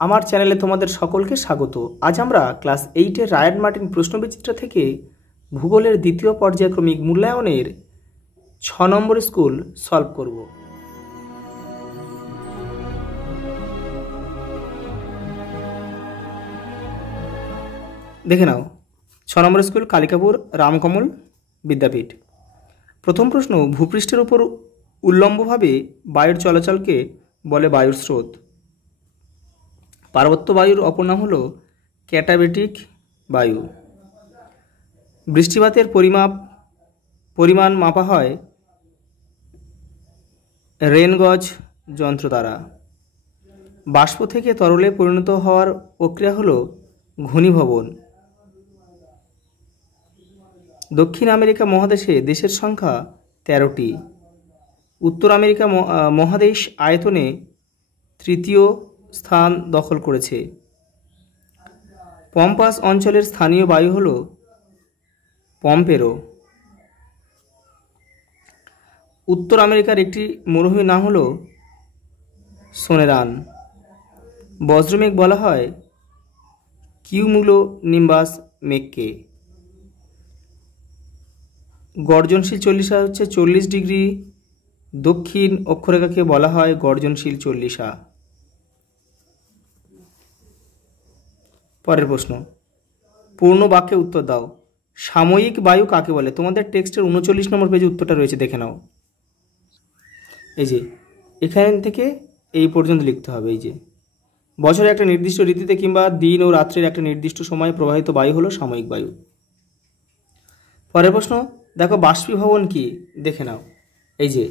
আমার চ্যানেলে তোমাদের সকলকে স্বাগত। আজ আমরা ক্লাস 8-এর রায়ান মার্টিন প্রশ্নবিচিত্রা থেকে ভূগোলের দ্বিতীয় পর্যায়ক্রমিক মূল্যায়নের 6 নম্বর স্কুল সলভ করব। দেখে নাও, 6 নম্বর স্কুল কালিকাপুর রামকমল বিদ্যাপীঠ। প্রথম প্রশ্ন, ভূপৃষ্ঠের উপর উল্লম্বভাবে বায়ুর চলাচলকে বলে বায়ুর স্রোত। পার্বত্য বায়ুর অপর নাম হল ক্যাটাবেটিক বায়ু। বৃষ্টিপাতের পরিমাণ মাপা হয় রেনগজ যন্ত্র দ্বারা। বাষ্প থেকে তরলে পরিণত হওয়ার প্রক্রিয়া হল ঘনীভবন। দক্ষিণ আমেরিকা মহাদেশে দেশের সংখ্যা 13টি। উত্তর আমেরিকা মহাদেশ আয়তনে তৃতীয় স্থান দখল করেছে। পম্পাস অঞ্চলের স্থানীয় বায়ু হল পম্পেরো। উত্তর আমেরিকার একটি মরুভূমির নাম হল সোনেরান। বজ্রমেঘ বলা হয় কিউমুলোনিম্বাস মেঘকে। গর্জনশীল 40 হচ্ছে 40 ডিগ্রি দক্ষিণ অক্ষরেখাকে বলা হয় গর্জনশীল 40। পরের প্রশ্ন, পূর্ণ বাক্যে উত্তর দাও। সাময়িক বায়ু কাকে বলে? তোমাদের টেক্সটের 39 নম্বর পেজে উত্তরটা রয়েছে, দেখে নাও। এই যে এখান থেকে এই পর্যন্ত লিখতে হবে। এই যে বছরে একটা নির্দিষ্ট ঋতুতে কিংবা দিন ও রাত্রির একটা নির্দিষ্ট সময়ে প্রবাহিত বায়ু হলো সাময়িক বায়ু। পরের প্রশ্ন দেখো, বাষ্পীভবন কি? দেখে নাও। এই যে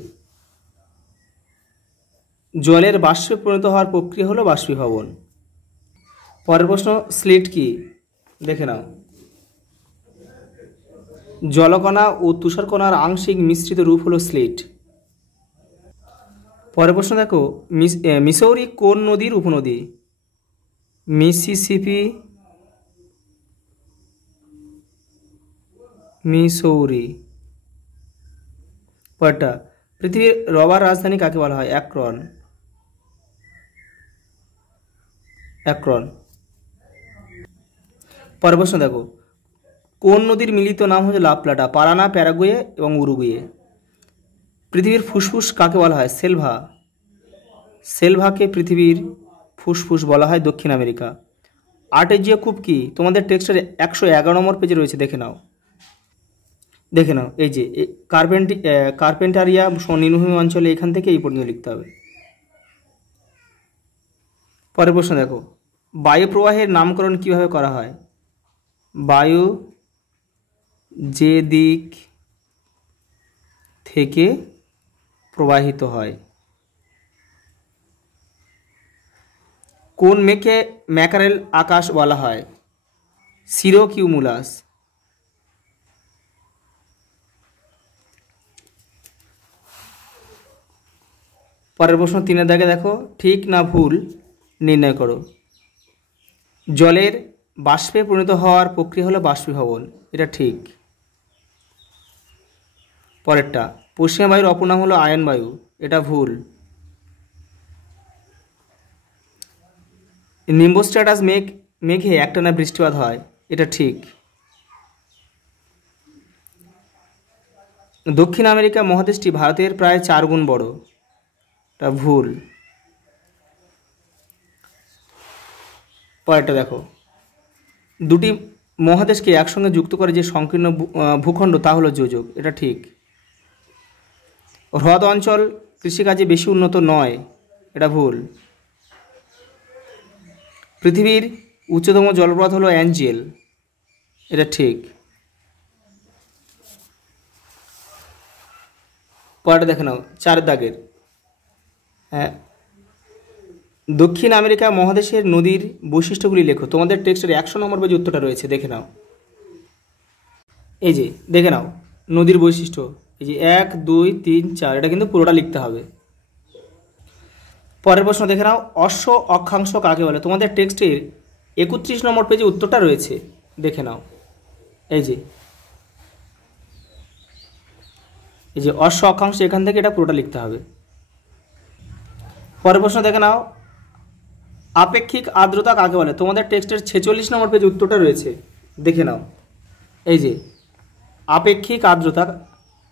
জলের বাষ্পে পরিণত হওয়ার প্রক্রিয়া হলো বাষ্পীভবন। পরের প্রশ্ন, স্লিট কি? দেখে নাও। জলকণা ও তুষারকণার আংশিক মিশ্রিত রূপ হলো স্লিট। পরের প্রশ্ন দেখো, মিসৌরি কোন নদীর উপনদী? Mississippi, Missouri. পরেরটা, পৃথিবীর রবার রাজধানী কাকে বলা হয়? অ্যাক্রন। অ্যাক্রন। পরের প্রশ্ন দেখো, কোন নদীর মিলিত নাম হচ্ছে লা প্লাটা? পারানা, প্যারাগুয়ে এবং উরুগুয়ে। পৃথিবীর ফুসফুস কাকে বলা হয়? সেলভা। সেলভাকে পৃথিবীর ফুসফুস বলা হয় দক্ষিণ আমেরিকা। আর্টেজিয়া কূপ কি? তোমাদের টেক্সটের 111 নম্বর পেজে রয়েছে, দেখে নাও। দেখে নাও, এই যে কার্পেন্টারিয়া নিম্নভূমি অঞ্চলে, এখান থেকে এই পর্যন্ত লিখতে হবে। পরের প্রশ্ন দেখো, বায়ু প্রবাহের নামকরণ কিভাবে করা হয়? বায়ু যে দিক থেকে প্রবাহিত হয়। কোন মেঘকে ম্যাকারেল আকাশ বলা হয়? সিরোকিউমুলাস। পরের প্রশ্ন 3 দাগে দেখো, ঠিক না ভুল নির্ণয় করো। জলের বাষ্পে পরিণত হওয়ার প্রক্রিয়া হলো বাষ্পীভবন, এটা ঠিক। পরেরটা, পশ্চিমা বায়ুর অপর নাম হলো আয়ন বায়ু, এটা ভুল। নিম্বোস্ট্রাটাস মেঘে একটানা বৃষ্টিপাত হয়, এটা ঠিক। দক্ষিণ আমেরিকা মহাদেশটি ভারতের প্রায় 4 গুণ বড়, এটা ভুল। পরেরটা দেখো, দুটি মহাদেশকে একসঙ্গে যুক্ত করে যে সংকীর্ণ ভূখণ্ড তা হলো যোজক, এটা ঠিক। হ্রদ অঞ্চল কৃষিকাজে বেশি উন্নত নয়, এটা ভুল। পৃথিবীর উচ্চতম জলপ্রপাত হলো অ্যাঞ্জেল, এটা ঠিক। পরেরটা দেখে নাও, 4 দাগের। হ্যাঁ, দক্ষিণ আমেরিকা মহাদেশের নদীর বৈশিষ্ট্যগুলি লেখো। তোমাদের টেক্সটের 100 নম্বর পেজে উত্তরটা রয়েছে, দেখে নাও। এই যে দেখে নাও, নদীর বৈশিষ্ট্য, এই যে 1 2 3 4, এটা কিন্তু পুরোটা লিখতে হবে। পরের প্রশ্ন দেখে নাও, অশ্ব অক্ষাংশ কাকে বলে? তোমাদের টেক্সটের 31 নম্বর পেজে উত্তরটা রয়েছে, দেখে নাও। এই যে অশ্ব অক্ষাংশ, এখান থেকে এটা পুরোটা লিখতে হবে। পরের প্রশ্ন দেখে নাও, আপেক্ষিক আর্দ্রতা কাকে বলে? তোমাদের টেক্সটের 46 নম্বর পেজে উত্তরটা রয়েছে, দেখে নাও। এই যে আপেক্ষিক আর্দ্রতা,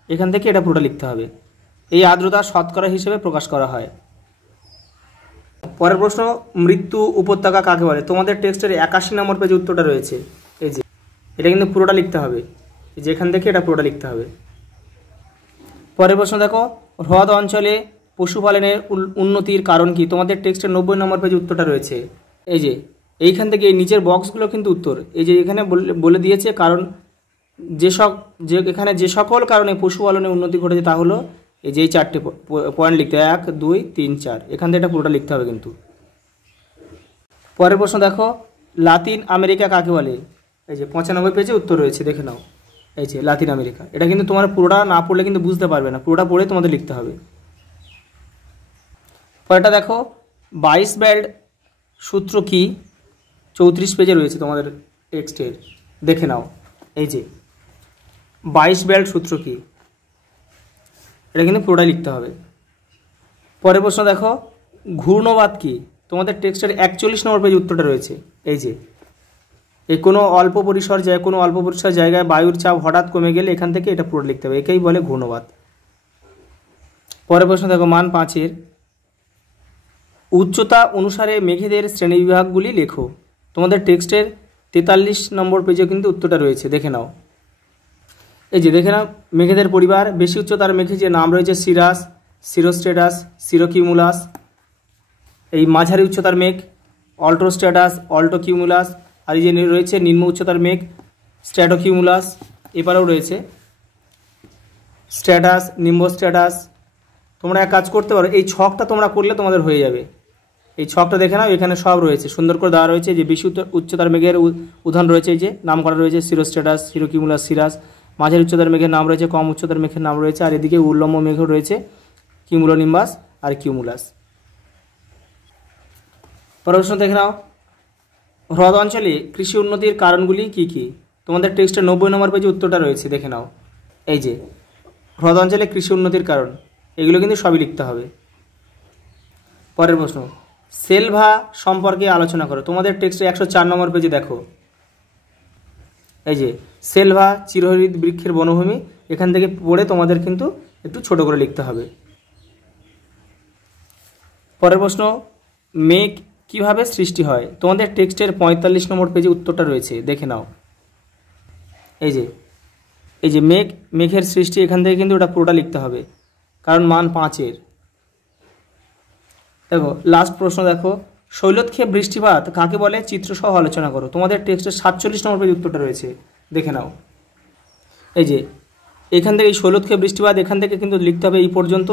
এখান থেকে এটা পুরোটা লিখতে হবে। এই আর্দ্রতা শতকরা হিসেবে প্রকাশ করা হয়। পরের প্রশ্ন, মৃত্যু উপত্যকা কাকে বলে? তোমাদের টেক্সটের 81 নম্বর পেজে উত্তরটা রয়েছে। এই যে এটা কিন্তু পুরোটা লিখতে হবে, যেখান থেকে এটা পুরোটা লিখতে হবে। পরের প্রশ্ন দেখো, হ্রদ অঞ্চলে পশুপালনের উন্নতির কারণ কি? তোমাদের টেক্সটের 90 নম্বর পেজে উত্তরটা রয়েছে। এই যে এইখান থেকে এই নিচের বক্সগুলো কিন্তু উত্তর। এই যে এখানে বলে দিয়েছে কারণ এখানে যে সকল কারণে পশুপালনের উন্নতি ঘটেছে তা হলো এই যে এই 4টে পয়েন্ট লিখতে হবে, 1 2 3 4, এখান থেকে এটা পুরোটা লিখতে হবে কিন্তু। পরের প্রশ্ন দেখো, লাতিন আমেরিকা কাকে বলে? এই যে 95 পেজে উত্তর রয়েছে, দেখে নাও। এই যে লাতিন আমেরিকা, এটা কিন্তু তোমার পুরোটা না পড়লে কিন্তু বুঝতে পারবে না, পুরোটা পড়ে তোমাদের লিখতে হবে। পরেরটা দেখো, 22 ব্যান্ড সূত্র কি? 34 পেজে রয়েছে তোমাদের টেক্সটের, দেখে নাও। এই যে 22 ব্যান্ড সূত্র কি, এটা কিন্তু পুরোটাই লিখতে হবে। পরের প্রশ্ন দেখো, ঘূর্ণবাদ কি? তোমাদের টেক্সটের 41 নম্বর পেজে উত্তরটা রয়েছে। এই যে কোনো অল্প পরিসর জায়গায় বায়ুর চাপ হঠাৎ কমে গেলে এখান থেকে এটা পুরো লিখতে হবে, একেই বলে ঘূর্ণবাদ। পরের প্রশ্ন দেখো, মান 5-এর উচ্চতা অনুসারে মেঘেদের শ্রেণীবিভাগগুলি লেখো। তোমাদের টেক্সটের 43 নম্বর পেজে কিন্তু উত্তরটা রয়েছে, দেখে নাও। এই যে দেখে নাও, মেঘেদের পরিবার। বেশি উচ্চতার মেঘে যে নাম রয়েছে সিরাস, সিরোস্ট্রেটাস, সিরোকিউমুলাস। এই মাঝারি উচ্চতার মেঘ অল্ট্রোস্ট্রেটাস, অল্টোকিউমুলাস। আর এই যে রয়েছে নিম্ন উচ্চতার মেঘ স্ট্র্যাটোকিউমুলাস। এবারেও রয়েছে স্ট্র্যাটাস, নিম্বোস্ট্র্যাটাস। তোমরা এক কাজ করতে পারো, এই ছকটা তোমরা করলে তোমাদের হয়ে যাবে। এই ছকটা দেখে নাও, এখানে সব রয়েছে, সুন্দর করে দেওয়া রয়েছে। যে বেশি উচ্চতার মেঘের উদাহরণ রয়েছে, এই যে নাম করা রয়েছে সিরোস্ট্রেটাস, সিরোকিউমুলাস, সিরাস। মাঝারি উচ্চতার মেঘের নাম রয়েছে, কম উচ্চতার মেঘের নাম রয়েছে, আর এদিকে উল্লম্ব মেঘও রয়েছে কিউমুলোনিম্বাস আর কিউমুলাস। পরের প্রশ্ন দেখে নাও, হ্রদ অঞ্চলে কৃষি উন্নতির কারণগুলি কি কি? তোমাদের টেক্সটের 90 নম্বর পেজে উত্তরটা রয়েছে, দেখে নাও। এই যে হ্রদ অঞ্চলে কৃষি উন্নতির কারণ, এগুলো কিন্তু সবই লিখতে হবে। পরের প্রশ্ন, সেলভা সম্পর্কে আলোচনা করো। তোমাদের টেক্সটে 104 নম্বর পেজে দেখো। এই যে সেলভা চিরহরিৎ বৃক্ষের বনভূমি, এখান থেকে পড়ে তোমাদের কিন্তু একটু ছোট করে লিখতে হবে। পরের প্রশ্ন, মেঘ কিভাবে সৃষ্টি হয়? তোমাদের টেক্সটের 45 নম্বর পেজে উত্তরটা রয়েছে, দেখে নাও। এই যে মেঘের সৃষ্টি, এখান থেকে কিন্তু ওটা পুরোটা লিখতে হবে, কারণ মান 5-এর। দেখো লাস্ট প্রশ্ন দেখো, শৈলক্ষেপ বৃষ্টিপাত কাকে বলে? চিত্রসহ আলোচনা করো। তোমাদের টেক্সটের 47 নম্বর পেজে উত্তরটা রয়েছে, দেখে নাও। এই যে এখান থেকে এই শৈলক্ষেপ বৃষ্টিপাত, এখান থেকে কিন্তু লিখতে হবে এই পর্যন্ত।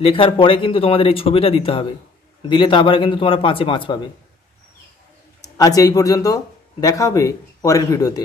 লেখার পরে কিন্তু তোমাদের এই ছবিটা দিতে হবে, দিলে তারপরে কিন্তু তোমরা 5-এ 5 পাবে। আজ এই পর্যন্ত, দেখা হবে পরের ভিডিওতে।